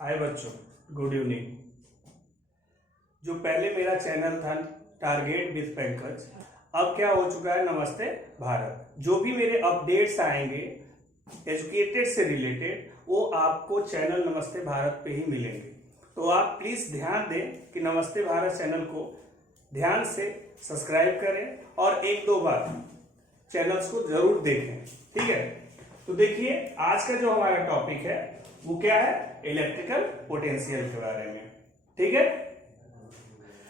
हाय बच्चों, good evening. जो पहले मेरा चैनल था टारगेट विद पंकज, अब क्या हो चुका है नमस्ते भारत। जो भी मेरे अपडेट्स आएंगे एजुकेटेड से रिलेटेड वो आपको चैनल नमस्ते भारत पे ही मिलेंगे। तो आप प्लीज ध्यान दें कि नमस्ते भारत चैनल को ध्यान से सब्सक्राइब करें और एक दो बार चैनल्स को जरूर देखें, ठीक है। तो देखिए, आज का जो हमारा टॉपिक है वो क्या है, इलेक्ट्रिकल पोटेंशियल के बारे में, ठीक है।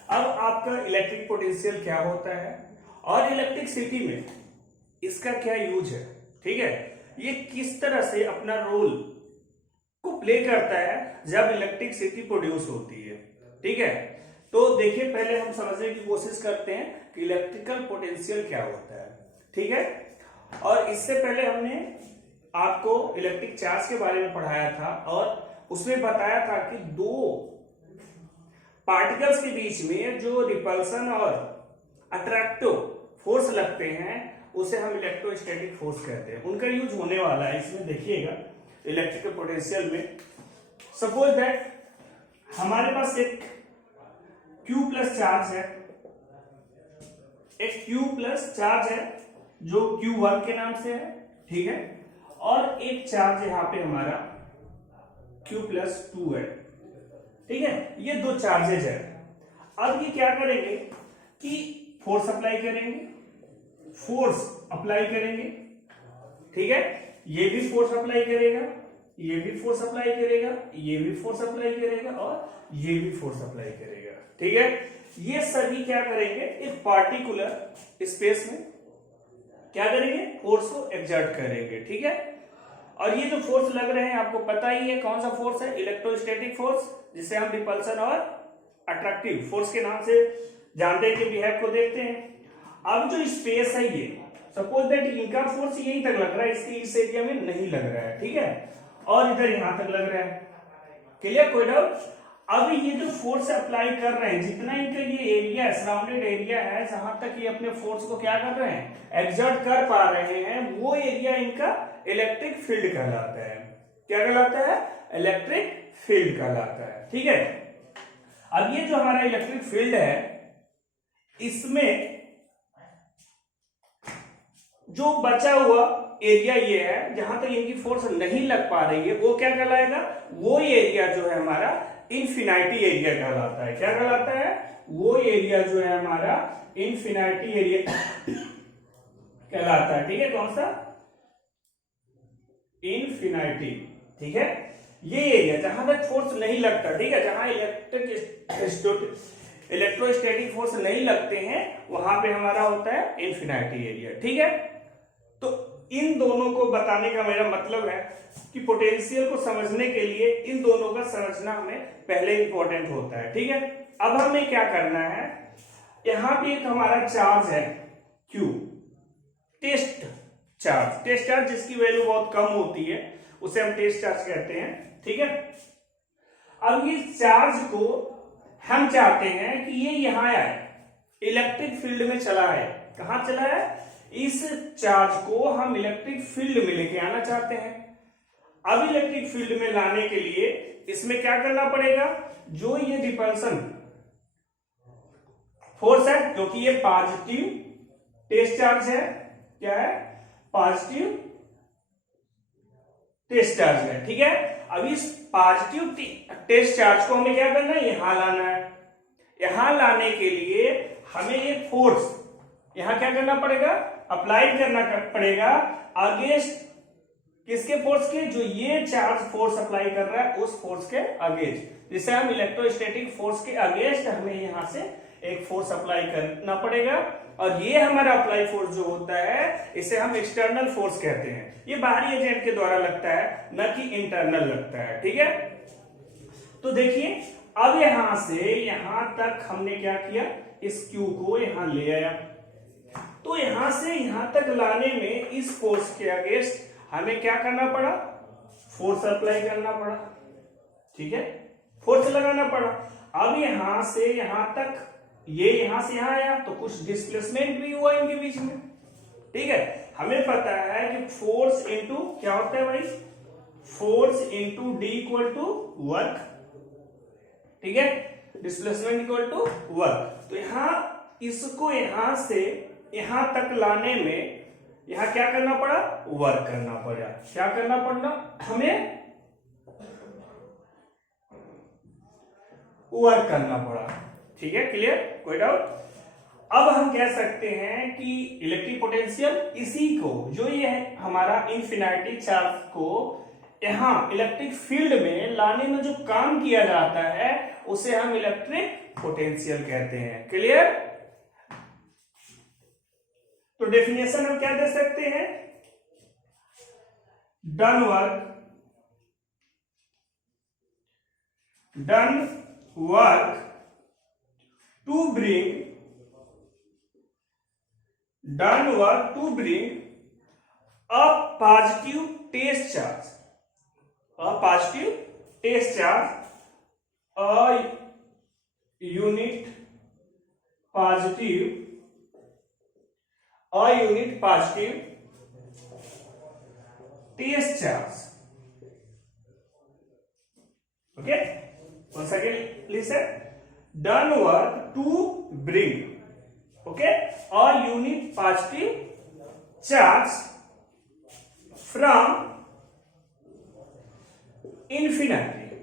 अब आपका इलेक्ट्रिक पोटेंशियल क्या होता है और इलेक्ट्रिसिटी में इसका क्या यूज है, ठीक है। ये किस तरह से अपना रोल को प्ले करता है जब इलेक्ट्रिसिटी प्रोड्यूस होती है, ठीक है। तो देखिए, पहले हम समझने की कोशिश करते हैं कि इलेक्ट्रिकल पोटेंशियल क्या होता है, ठीक है। और इससे पहले हमने आपको इलेक्ट्रिक चार्ज के बारे में पढ़ाया था और उसमें बताया था कि दो पार्टिकल्स के बीच में जो रिपल्सन और अट्रैक्टिव फोर्स लगते हैं उसे हम इलेक्ट्रोस्टैटिक फोर्स कहते हैं। उनका यूज होने वाला है इसमें। देखिएगा, इलेक्ट्रिकल पोटेंशियल में सपोज दैट हमारे पास एक Q प्लस चार्ज है, एक Q प्लस चार्ज है जो Q1 के नाम से है, ठीक है। और एक चार्ज यहां पे हमारा Q प्लस 2 है, ठीक है। ये दो चार्जेज है। अब ये क्या करेंगे कि फोर्स अप्लाई करेंगे, ठीक है। ये भी फोर्स अप्लाई करेगा, ये भी फोर्स अप्लाई करेगा, ये भी फोर्स अप्लाई करेगा और ये भी फोर्स अप्लाई करेगा, ठीक है। ये सभी क्या करेंगे, एक पार्टिकुलर स्पेस में क्या करेंगे, फोर्स को एक्सर्ट करेंगे, ठीक है। और ये जो फोर्स लग रहे हैं आपको पता ही है कौन सा फोर्स है, इलेक्ट्रोस्टैटिक फोर्स, जिसे हम रिपल्सन और अट्रैक्टिव फोर्स के नाम से जानते हैं कि बिहेव को देखते हैं। अब जो स्पेस है ये सपोज दैट इनका फोर्स यहीं तक लग रहा है, इसके इस एरिया में नहीं लग रहा है, ठीक है। और इधर यहां तक लग रहा है, क्लियर, कोई डाउट। अब ये जो फोर्स अप्लाई कर रहे हैं, जितना इनका ये एरिया है, सराउंडेड एरिया है, जहां तक ये अपने फोर्स को क्या कर रहे हैं, एक्सर्ट कर पा रहे हैं, वो एरिया इनका इलेक्ट्रिक फील्ड कहलाता है। क्या कहलाता है, इलेक्ट्रिक फील्ड कहलाता है, ठीक है। अब ये जो हमारा इलेक्ट्रिक फील्ड है, इसमें जो बचा हुआ एरिया ये है जहां तक इनकी फोर्स नहीं लग पा रही है, वो क्या कहलाएगा, वो एरिया जो है हमारा इनफिनिटी एरिया कहलाता है। क्या कहलाता है, वो एरिया जो है हमारा इनफिनिटी एरिया कहलाता है, ठीक है। कौन सा, इनफिनिटी, ठीक है। ये एरिया जहां तक फोर्स नहीं लगता, ठीक है, जहां इलेक्ट्रोस्टैटिक फोर्स नहीं लगते हैं वहां पे हमारा होता है इनफिनिटी एरिया, ठीक है। तो इन दोनों को बताने का मेरा मतलब है कि पोटेंशियल को समझने के लिए इन दोनों का समझना हमें पहले इंपॉर्टेंट होता है, ठीक है। अब हमें क्या करना है, यहां पे एक हमारा चार्ज है Q, टेस्ट चार्ज जिसकी वैल्यू बहुत कम होती है उसे हम टेस्ट चार्ज कहते हैं, ठीक है। अब इस चार्ज को हम चाहते हैं कि ये यहां आए, इलेक्ट्रिक फील्ड में चला है। कहां चला है, इस चार्ज को हम इलेक्ट्रिक फील्ड में लेके आना चाहते हैं। अब इलेक्ट्रिक फील्ड में लाने के लिए इसमें क्या करना पड़ेगा, जो ये रिपल्सन फोर्स है, क्योंकि ये पॉजिटिव टेस्ट चार्ज है, क्या है, पॉजिटिव टेस्ट चार्ज है, ठीक है। अब इस पॉजिटिव टेस्ट चार्ज को हमें क्या करना है, यहां लाना है। यहां लाने के लिए हमें एक फोर्स यहां क्या करना पड़ेगा, अप्लाई करना पड़ेगा अगेंस्ट किसके फोर्स के, जो ये चार्ज फोर्स अप्लाई कर रहा है उस फोर्स के अगेंस्ट, जिसे हम इलेक्ट्रोस्टैटिक फोर्स के अगेंस्ट हमें यहां से एक फोर्स अप्लाई करना पड़ेगा। और ये हमारा अप्लाई फोर्स जो होता है इसे हम एक्सटर्नल फोर्स कहते हैं। ये बाहरी एजेंट के द्वारा लगता है, न कि इंटरनल लगता है, ठीक है। तो देखिए, अब यहां से यहां तक हमने क्या किया, इस Q को यहां ले आया। तो यहां से यहां तक लाने में इस फोर्स के अगेंस्ट हमें क्या करना पड़ा, फोर्स अप्लाई करना पड़ा, ठीक है, फोर्स लगाना पड़ा। अब यहां से यहां तक, ये यहां से यहां आया तो कुछ डिस्प्लेसमेंट भी हुआ इनके बीच में, ठीक है। हमें पता है कि फोर्स इनटू क्या होता है भाई, force into d equal to work, ठीक है, डिस्प्लेसमेंट इक्वल टू वर्क। तो यहां इसको यहां से यहां तक लाने में यहां क्या करना पड़ा, वर्क करना पड़ा। क्या करना पड़ना हमें, वर्क करना पड़ा, ठीक है, क्लियर, कोई डाउट। अब हम कह सकते हैं कि इलेक्ट्रिक पोटेंशियल इसी को, जो ये है हमारा इन्फिनिटी चार्ज को यहां इलेक्ट्रिक फील्ड में लाने में जो काम किया जाता है उसे हम इलेक्ट्रिक पोटेंशियल कहते हैं, क्लियर। तो डेफिनेशन हम क्या दे सकते हैं, done work to bring a positive test charge, a unit positive test charge, okay, once again listen, done work to bring, okay, a unit positive charge from infinity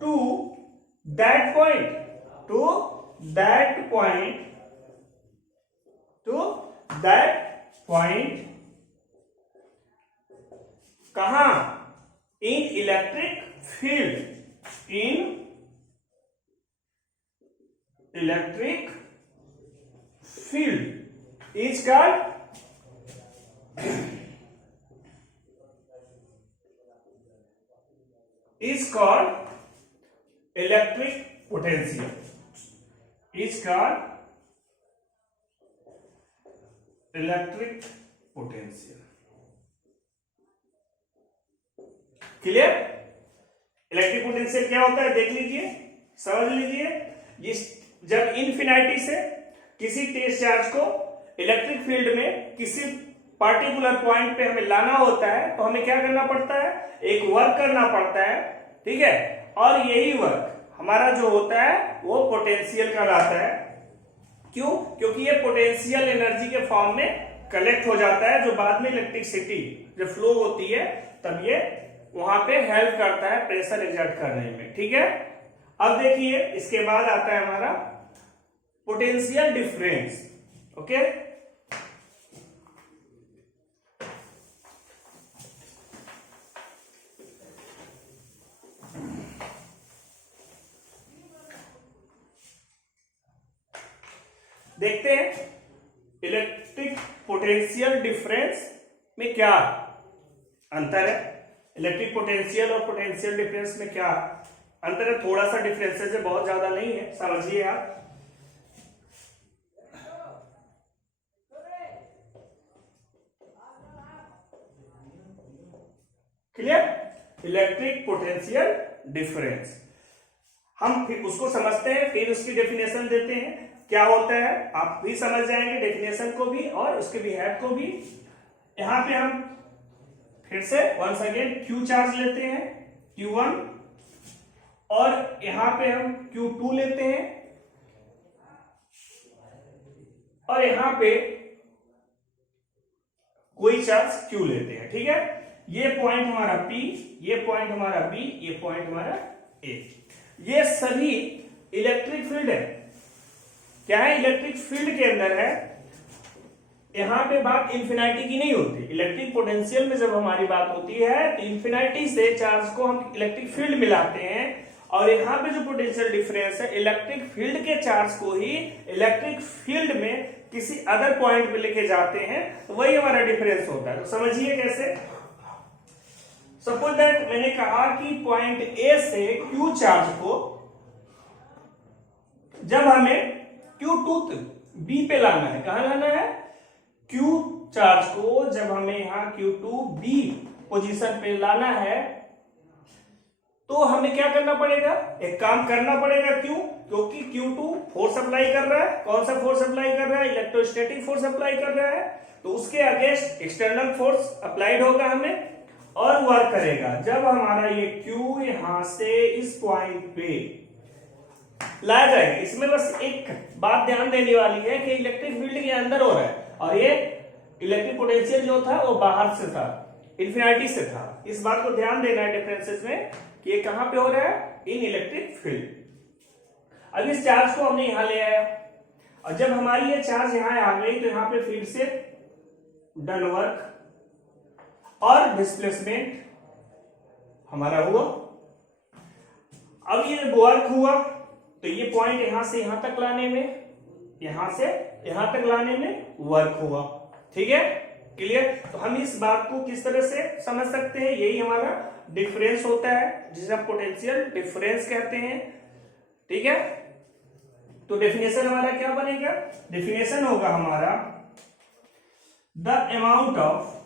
to that point कहां, in electric field is called electric potential, clear. Electric potential क्या होता है देख लीजिए, समझ लीजिए। जब infinity से किसी टेस्ट चार्ज को इलेक्ट्रिक फील्ड में किसी पार्टिकुलर पॉइंट पे हमें लाना होता है तो हमें क्या करना पड़ता है, एक वर्क करना पड़ता है, ठीक है, और यही वर्क हमारा जो होता है वो पोटेंशियल कहलाता है। क्यों, क्योंकि ये पोटेंशियल एनर्जी के फॉर्म में कलेक्ट हो जाता है, जो बाद में इलेक्ट्रिसिटी जब फ्लो होती है तब ये वहां पे हेल्प करता है प्रेशर एग्जर्ट करने में, ठीक है। अब देखिए इसके बाद आता है हमारा पोटेंशियल डिफरेंस, ओके। देखते हैं इलेक्ट्रिक पोटेंशियल डिफरेंस में क्या अंतर है, इलेक्ट्रिक पोटेंशियल और पोटेंशियल डिफरेंस में क्या अंतर है। थोड़ा सा डिफरेंसेस है, बहुत ज्यादा नहीं है, समझिए आप। क्लियर, इलेक्ट्रिक पोटेंशियल डिफरेंस हम फिर उसको समझते हैं, फिर उसकी डेफिनेशन देते हैं क्या होता है, आप भी समझ जाएंगे डेफिनेशन को भी और उसके बिहेव को भी। यहां पे हम फिर से वंस अगेन Q चार्ज लेते हैं, Q1, और यहां पे हम Q2 लेते हैं, और यहां पे कोई चार्ज Q लेते हैं, ठीक है। ये पॉइंट हमारा P, ये पॉइंट हमारा B, ये पॉइंट हमारा A। ये सभी इलेक्ट्रिक फील्ड है, क्या है, इलेक्ट्रिक फील्ड के अंदर है। यहां पे बात इन्फिनिटी की नहीं होती, इलेक्ट्रिक पोटेंशियल में जब हमारी बात होती है तो इन्फिनिटी से चार्ज को हम इलेक्ट्रिक फील्ड मिलाते हैं, और यहाँ पे जो पोटेंशियल डिफरेंस है इलेक्ट्रिक फील्ड के चार्ज को ही इलेक्ट्रिक फील्ड में किसी अदर पॉइंट पे लेके जाते हैं, तो वही हमारा डिफरेंस होता है। तो समझिए कैसे, सपोज दैट मैंने कहा कि पॉइंट ए से Q चार्ज को जब हमें Q2 B पे लाना है, कहां लाना है, Q चार्ज को जब हमें यहां Q2 B पोजीशन पे लाना है तो हमें क्या करना पड़ेगा, एक काम करना पड़ेगा। क्यों, क्योंकि Q2 फोर्स अप्लाई कर रहा है, कौन सा फोर्स अप्लाई कर रहा है, इलेक्ट्रोस्टैटिक फोर्स अप्लाई कर रहा है। तो उसके अगेंस्ट एक्सटर्नल फोर्स अप्लाइड होगा हमें और वर्क करेगा। जब हमारा ये Q यहां से इस पॉइंट पे लाया जाएगा, इसमें बस एक बात ध्यान देने वाली है कि इलेक्ट्रिक फील्ड के अंदर हो रहा है और ये इलेक्ट्रिक पोटेंशियल जो था वो बाहर से था, इन्फिनिटी से था। इस बात को ध्यान देना है डिफरेंसेस में कि ये कहां पे हो रहा है, इन इलेक्ट्रिक फील्ड। अब इस चार्ज को हमने यहां ले आया और जब हमारी ये चार्ज यहां आ गई तो यहां पे फिर से डन वर्क और डिस्प्लेसमेंट हमारा हुआ। अब ये वर्क हुआ तो ये पॉइंट यहां से यहां तक लाने में, यहां से यहां तक लाने में वर्क हुआ। ठीक है, क्लियर। तो हम इस बात को किस तरह से समझ सकते हैं, यही हमारा डिफरेंस होता है जिसे हम पोटेंशियल डिफरेंस कहते हैं। ठीक है, तो डेफिनेशन हमारा क्या बनेगा, डेफिनेशन होगा हमारा the amount of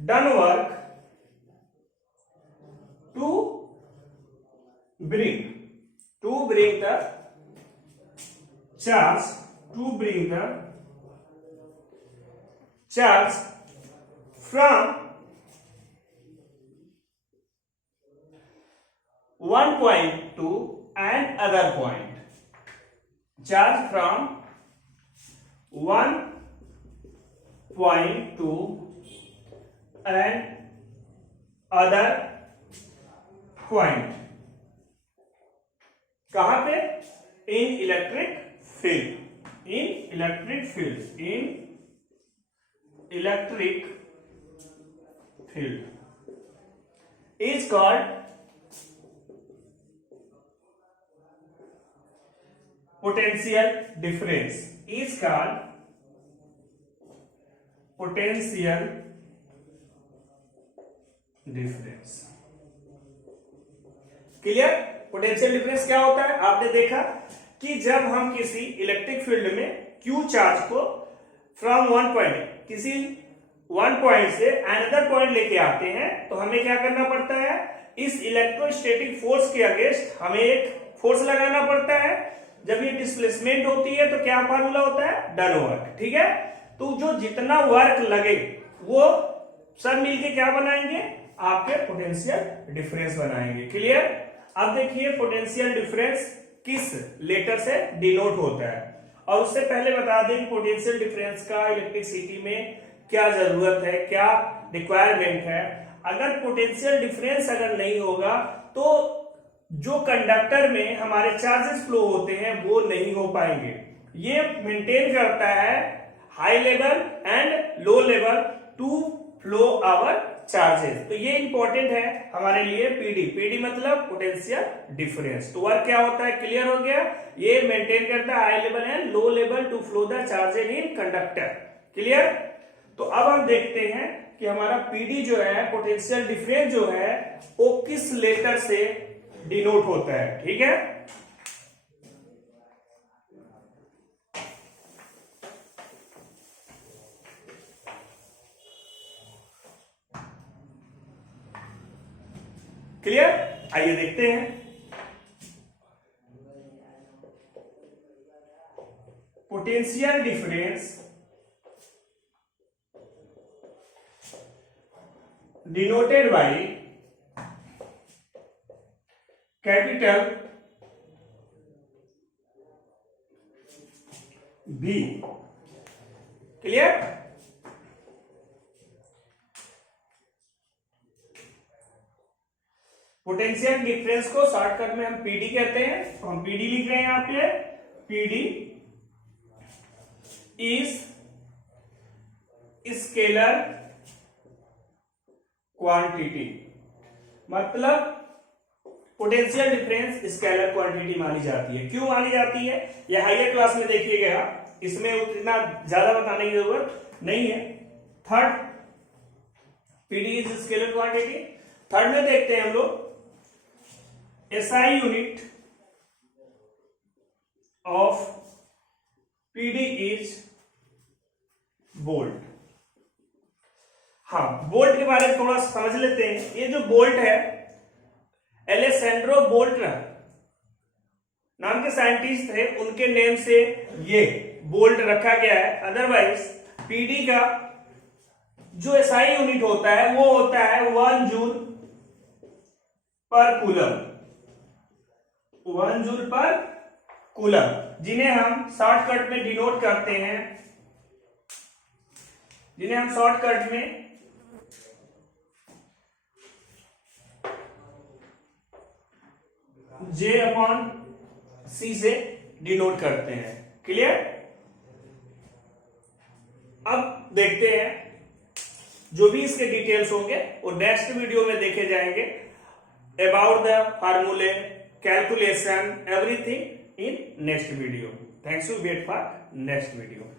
done work to bring the charge from one point to another point, charge from one point to another point, कहां पे, इन electric field is called potential difference, clear. Potential difference क्या होता है, आपने देखा कि जब हम किसी इलेक्ट्रिक फील्ड में Q चार्ज को फ्रॉम वन पॉइंट, किसी वन पॉइंट से अनदर पॉइंट लेके आते हैं तो हमें क्या करना पड़ता है, इस इलेक्ट्रोस्टैटिक फोर्स के अगेंस्ट हमें एक फोर्स लगाना पड़ता है। जब ये डिस्प्लेसमेंट होती है तो क्या फार्मूला होता है, डन वर्क। ठीक है, तो जो जितना वर्क लगे वो सब मिलके क्या बनाएंगे, आपके पोटेंशियल डिफरेंस बनाएंगे। क्लियर। अब देखिए पोटेंशियल डिफरेंस किस लेटर से डिनोट होता है, और उससे पहले बता दें कि पोटेंशियल डिफरेंस का इलेक्ट्रिसिटी में क्या जरूरत है, क्या रिक्वायरमेंट है। अगर पोटेंशियल डिफरेंस अगर नहीं होगा तो जो कंडक्टर में हमारे चार्जेस फ्लो होते हैं वो नहीं हो पाएंगे। ये मेंटेन करता है high level and low level to flow our charges. तो ये इंपॉर्टेंट है हमारे लिए। पीडी मतलब पोटेंशियल डिफरेंस। तो वर्क क्या होता है, क्लियर हो गया। ये मेंटेन करता है high level and low level to flow the charges in conductor. Clear. तो अब हम देखते हैं कि हमारा पीडी जो है, पोटेंशियल डिफरेंस जो है, वो किस लेटर से डिनोट होता है। ठीक है, क्लियर। आइए देखते हैं। Potential difference denoted by capital b. Clear. Potential difference को शॉर्टकट में हम पीडी कहते हैं, तो हम पीडी लिख रहे हैं यहां पे। पीडी इज स्केलर क्वांटिटी, मतलब पोटेंशियल डिफरेंस स्केलर क्वांटिटी मानी जाती है। क्यों मानी जाती है, यह हायर क्लास में देखिएगा, इसमें उतना ज्यादा बताने की जरूरत नहीं है। Third, PD is scalar quantity. Third में देखते हैं हम लोग SI unit of PD is volt. हाँ, वोल्ट के बारे में थोड़ा समझ लेते हैं। ये जो वोल्ट है, एलेसेंड्रो वोल्ट नाम के साइंटिस्ट थे, उनके नेम से ये बोल्ट रखा गया है। अदरवाइज पीडी का जो एसआई यूनिट होता है वो होता है 1 जूल पर कूलम, 1 जूल पर कूलम, जिन्हें हम शॉर्टकट में डिनोट करते हैं, जिन्हें हम शॉर्टकट में J/C से डिनोट करते हैं। क्लियर? अब देखते हैं जो भी इसके डिटेल्स होंगे वो नेक्स्ट वीडियो में देखे जाएंगे। About the formulae, calculation, everything in next video. Thanks you, wait for next video.